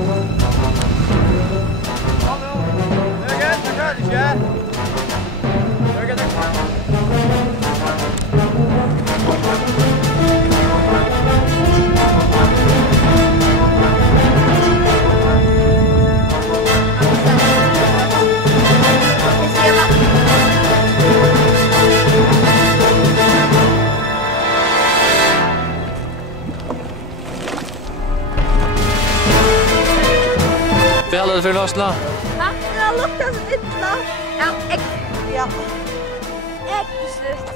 Hva hadde du for låsen da? Hæ? Det har luktet så illa. Ja, jeg til slutt.